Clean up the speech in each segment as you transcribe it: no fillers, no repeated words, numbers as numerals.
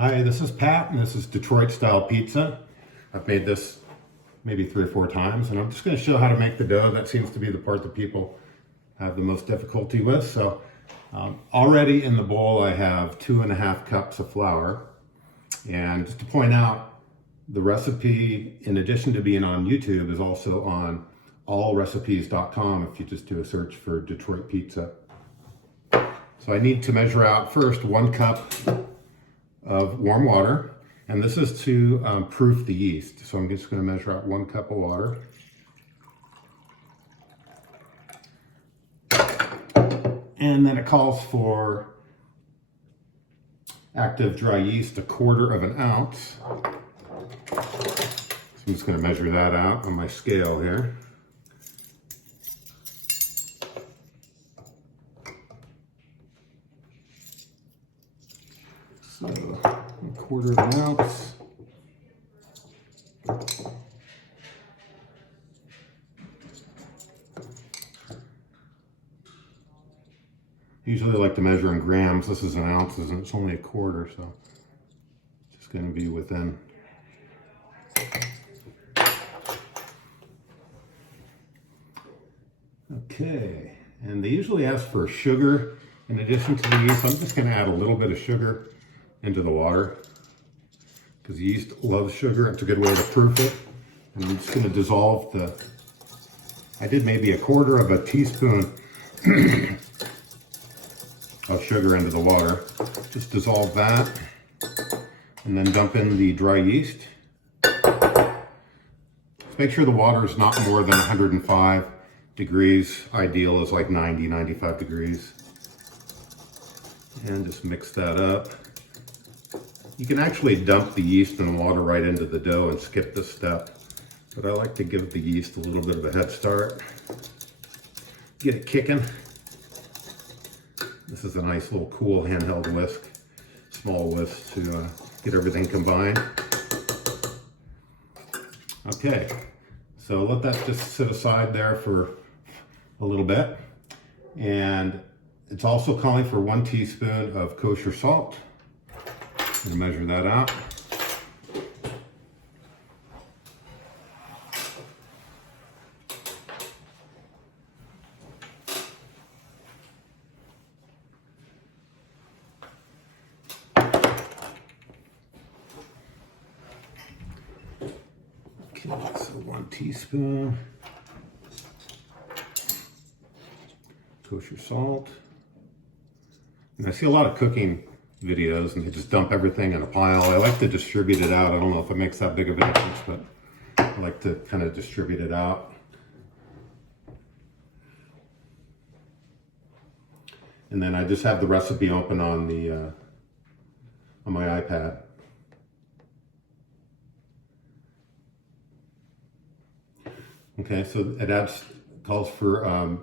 Hi, this is Pat, and this is Detroit Style Pizza. I've made this maybe 3 or 4 times, and I'm just going to show how to make the dough. That seems to be the part that people have the most difficulty with. So already in the bowl, I have 2.5 cups of flour. And just to point out, the recipe, in addition to being on YouTube, is also on allrecipes.com if you just do a search for Detroit Pizza. So I need to measure out first 1 cup of warm water, and this is to proof the yeast. So I'm just going to measure out 1 cup of water. And then it calls for active dry yeast, 1/4 of an ounce. So I'm just going to measure that out on my scale here. So 1/4 of an ounce. Usually I like to measure in grams. This is in ounces and it's only 1/4, so it's just going to be within. Okay, and they usually ask for sugar in addition to the yeast. I'm just going to add a little bit of sugar into the water because yeast loves sugar. It's a good way to proof it. And I'm just going to dissolve I did maybe 1/4 of a teaspoon of sugar into the water. Just dissolve that and then dump in the dry yeast. Just make sure the water is not more than 105 degrees. Ideal is like 90, 95 degrees. And just mix that up. You can actually dump the yeast and the water right into the dough and skip this step, but I like to give the yeast a little bit of a head start. Get it kicking. This is a nice little cool handheld whisk, small whisk to get everything combined. Okay, so let that just sit aside there for a little bit. And it's also calling for 1 teaspoon of kosher salt. I'm gonna measure that out. Okay, so 1 teaspoon kosher salt. And I see a lot of cooking videos and they just dump everything in a pile. I like to distribute it out. I don't know if it makes that big of a difference, but I like to kind of distribute it out. And then I just have the recipe open on my iPad. Okay, so it calls for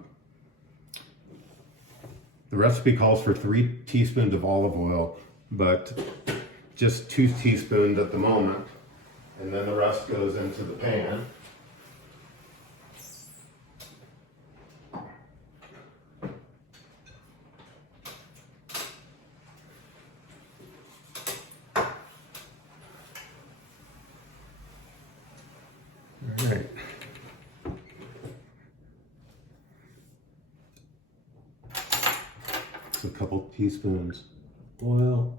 the recipe calls for 3 teaspoons of olive oil, but just 2 teaspoons at the moment. And then the rest goes into the pan. All right. A couple teaspoons oil.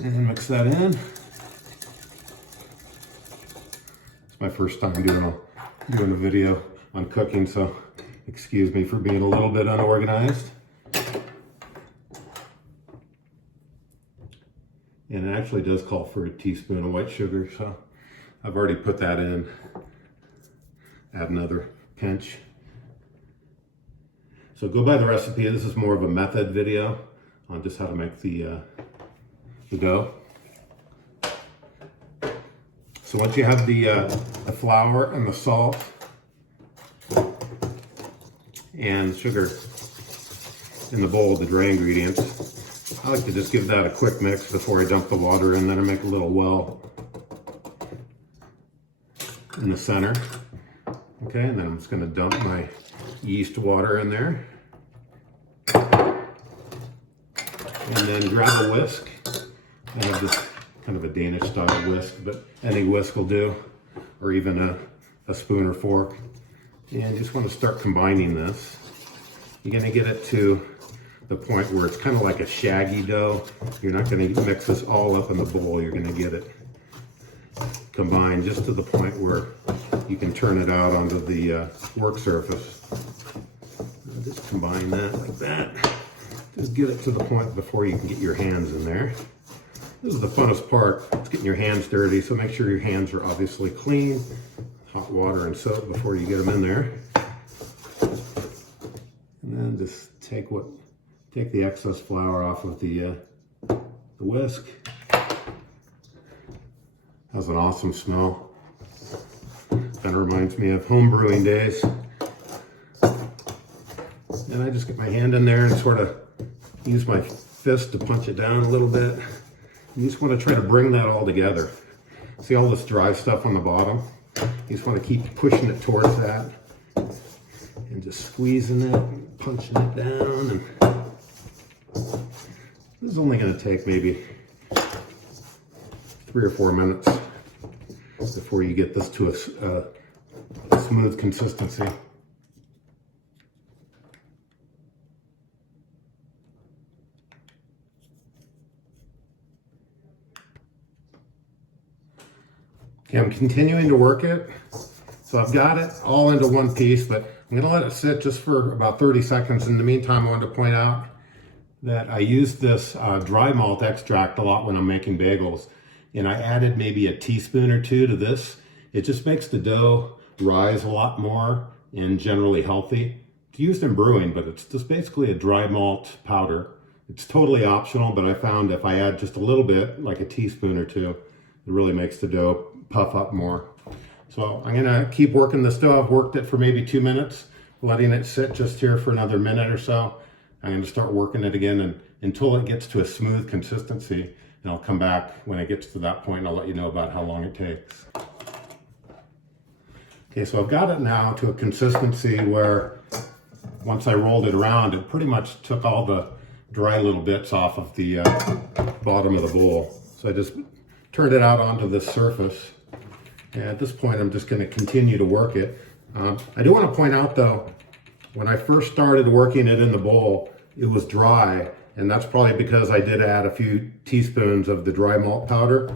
And mix that in. It's my first time doing a video on cooking, so excuse me for being a little bit unorganized. And it actually does call for a teaspoon of white sugar, so I've already put that in. Add another pinch. So go by the recipe. This is more of a method video on just how to make the dough. So once you have the flour and the salt and sugar in the bowl, the dry ingredients, I like to just give that a quick mix before I dump the water in. Then I make a little well in the center. Okay, and then I'm just going to dump my yeast water in there. And then grab a whisk. I have this kind of a Danish style whisk, but any whisk will do, or even a spoon or fork. And you just want to start combining this. You're going to get it to the point where it's kind of like a shaggy dough. You're not going to mix this all up in the bowl. You're going to get it combined just to the point where you can turn it out onto the work surface. Just combine that like that. Just get it to the point before you can get your hands in there. This is the funnest part. It's getting your hands dirty, so make sure your hands are obviously clean. Hot water and soap before you get them in there. And then just take the excess flour off of the whisk. Has an awesome smell. Kind of reminds me of home brewing days. And I just get my hand in there and sort of use my fist to punch it down a little bit. You just want to try to bring that all together. See all this dry stuff on the bottom? You just want to keep pushing it towards that and just squeezing it, and punching it down. And this is only going to take maybe 3 or 4 minutes before you get this to a smooth consistency. Okay, I'm continuing to work it. So I've got it all into one piece, but I'm gonna let it sit just for about 30 seconds. In the meantime, I wanted to point out that I use this dry malt extract a lot when I'm making bagels. And I added maybe a teaspoon or 2 to this. It just makes the dough rise a lot more and generally healthy. It's used in brewing, but it's just basically a dry malt powder. It's totally optional, but I found if I add just a little bit, like a teaspoon or 2, it really makes the dough puff up more. So I'm gonna keep working this dough. I've worked it for maybe 2 minutes, letting it sit just here for another minute or so. I'm gonna start working it again and until it gets to a smooth consistency, and I'll come back when it gets to that point and I'll let you know about how long it takes. Okay, so I've got it now to a consistency where once I rolled it around, it pretty much took all the dry little bits off of the bottom of the bowl. So I just turned it out onto this surface. And at this point, I'm just going to continue to work it. I do want to point out though, when I first started working it in the bowl, it was dry. And that's probably because I did add a few teaspoons of the dry malt powder.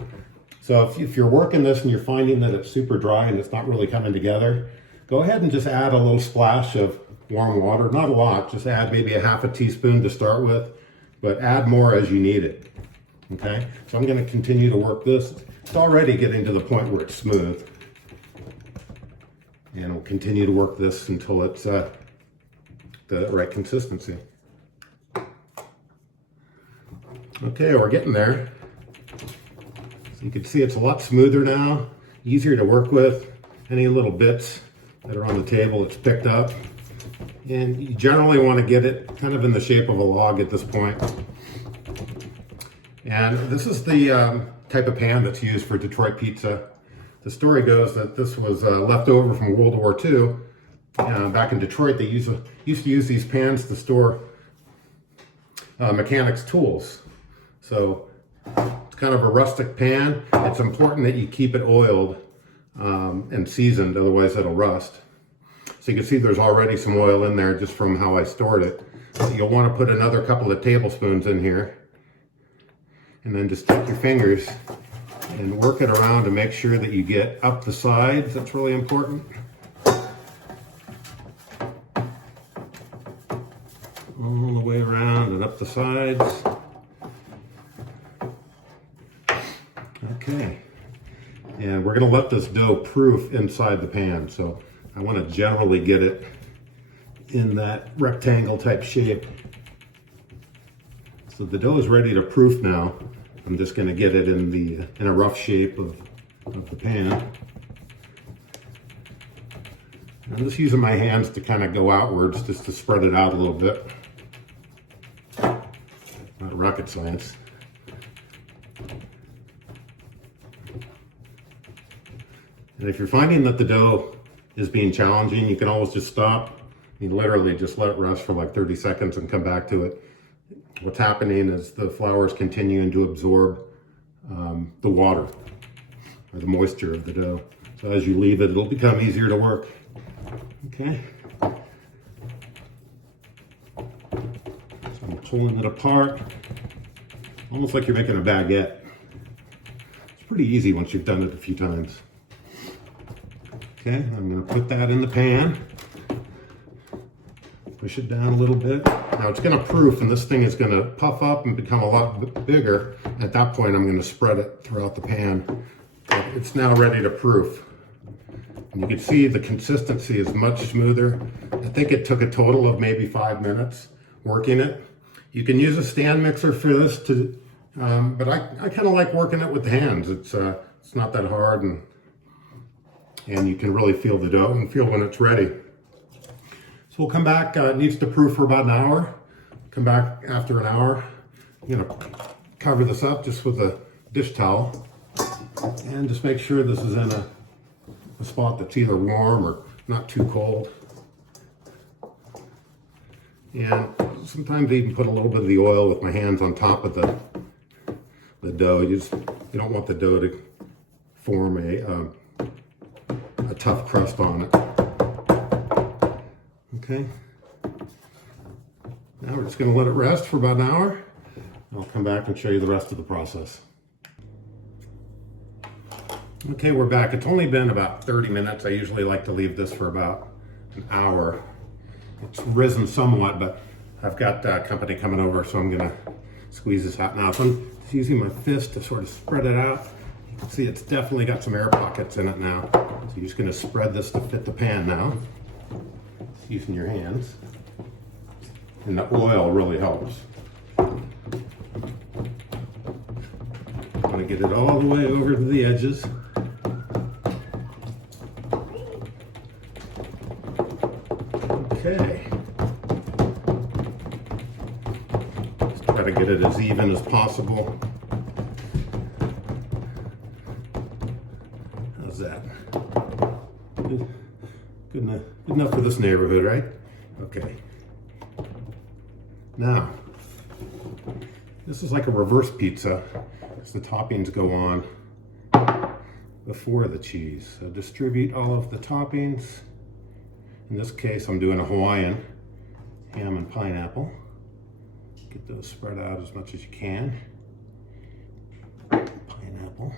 So if you're working this and you're finding that it's super dry and it's not really coming together, go ahead and just add a little splash of warm water. Not a lot, just add maybe a half a teaspoon to start with, but add more as you need it. Okay, so I'm going to continue to work this. It's already getting to the point where it's smooth. And we'll continue to work this until it's the right consistency. Okay, we're getting there. So you can see it's a lot smoother now, easier to work with. Any little bits that are on the table, it's picked up. And you generally want to get it kind of in the shape of a log at this point. And this is the type of pan that's used for Detroit pizza. The story goes that this was left over from World War II. Back in Detroit, they used to use these pans to store mechanics' tools. So it's kind of a rustic pan. It's important that you keep it oiled and seasoned, otherwise it'll rust. So you can see there's already some oil in there just from how I stored it. So you'll want to put another couple of tablespoons in here. And then just take your fingers and work it around to make sure that you get up the sides. That's really important. All the way around and up the sides. Okay. And we're going to let this dough proof inside the pan. So I want to generally get it in that rectangle type shape. So the dough is ready to proof now. I'm just going to get it in a rough shape of the pan. I'm just using my hands to kind of go outwards just to spread it out a little bit. Not rocket science. And if you're finding that the dough is being challenging, you can always just stop. You literally just let it rest for like 30 seconds and come back to it. what's happening is the flour is continuing to absorb the water or the moisture of the dough. So as you leave it, it'll become easier to work. Okay. So I'm pulling it apart, almost like you're making a baguette. It's pretty easy once you've done it a few times. Okay, I'm going to put that in the pan. Push it down a little bit. Now it's going to proof, and this thing is going to puff up and become a lot bigger. At that point, I'm going to spread it throughout the pan. It's now ready to proof. And you can see the consistency is much smoother. I think it took a total of maybe 5 minutes working it. You can use a stand mixer for this, but I kind of like working it with the hands. It's not that hard, and you can really feel the dough and feel when it's ready. So we'll come back, it needs to proof for about an hour. Come back after an hour. I'm gonna cover this up just with a dish towel and just make sure this is in a spot that's either warm or not too cold. And sometimes I even put a little bit of the oil with my hands on top of the dough. You don't want the dough to form a tough crust on it. Okay. Now we're just going to let it rest for about an hour. I'll come back and show you the rest of the process. Okay, we're back. It's only been about 30 minutes. I usually like to leave this for about an hour. It's risen somewhat, but I've got company coming over, so I'm going to squeeze this out now. So I'm just using my fist to sort of spread it out. You can see it's definitely got some air pockets in it now. So you're just going to spread this to fit the pan now. Using your hands, and the oil really helps. I'm going to get it all the way over to the edges. Okay. Just try to get it as even as possible. How's that? Good enough for this neighborhood, right? Okay. Now, this is like a reverse pizza, because the toppings go on before the cheese. So distribute all of the toppings. In this case, I'm doing a Hawaiian ham and pineapple. Get those spread out as much as you can. Pineapple.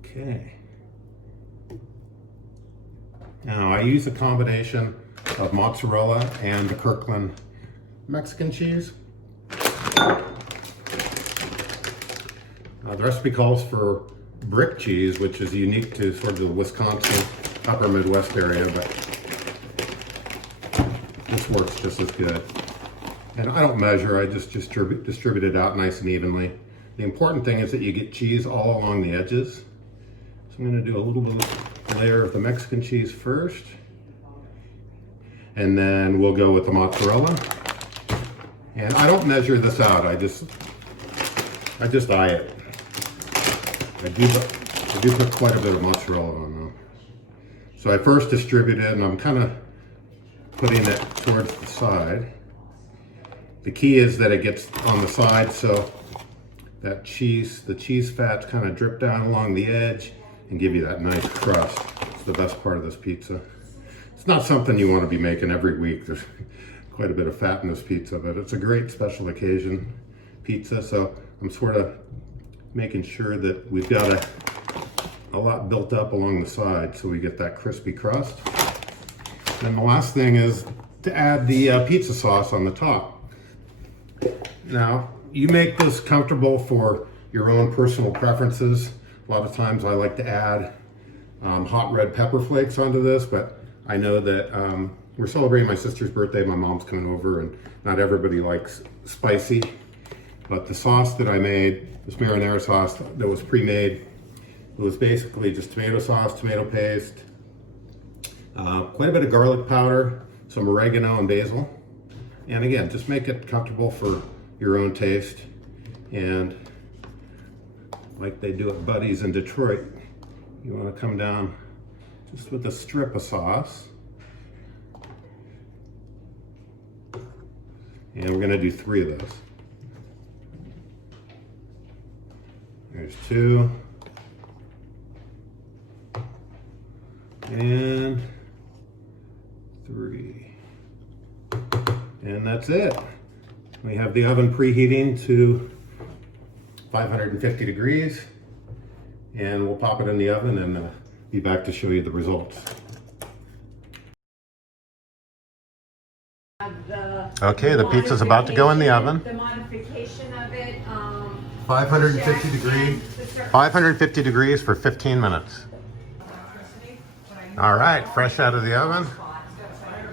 Okay. Now I use a combination of mozzarella and the Kirkland Mexican cheese. The recipe calls for brick cheese, which is unique to sort of the Wisconsin, upper Midwest area, but this works just as good. And I don't measure, I just distribute it out nice and evenly. The important thing is that you get cheese all along the edges. I'm going to do a little bit of layer of the Mexican cheese first, and then we'll go with the mozzarella. And I don't measure this out. I just eye it. I do put quite a bit of mozzarella on though. So I first distribute it, and I'm kind of putting it towards the side. The key is that it gets on the side, so that the cheese fats kind of drip down along the edge and give you that nice crust. It's the best part of this pizza. It's not something you want to be making every week. There's quite a bit of fat in this pizza, but it's a great special occasion pizza. So I'm sort of making sure that we've got a lot built up along the side so we get that crispy crust. And the last thing is to add the pizza sauce on the top. Now, you make this comfortable for your own personal preferences. A lot of times I like to add hot red pepper flakes onto this, but I know that we're celebrating my sister's birthday. My mom's coming over, and not everybody likes spicy. But the sauce that I made, this marinara sauce that was pre-made, it was basically just tomato sauce, tomato paste, quite a bit of garlic powder, some oregano and basil. And again, just make it comfortable for your own taste. And like they do at Buddy's in Detroit, you want to come down just with a strip of sauce. And we're gonna do 3 of those. There's 2. And 3. And that's it. We have the oven preheating to 550 degrees. And we'll pop it in the oven and be back to show you the results. Okay, the pizza's about to go in the oven. The modification of it. 550 degrees. 550 degrees for 15 minutes. All right, fresh out of the oven.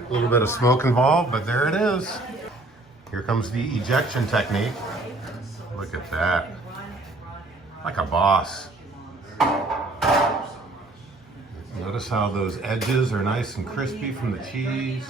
A little bit of smoke involved, but there it is. Here comes the ejection technique. Look at that. Like a boss. Notice how those edges are nice and crispy from the cheese.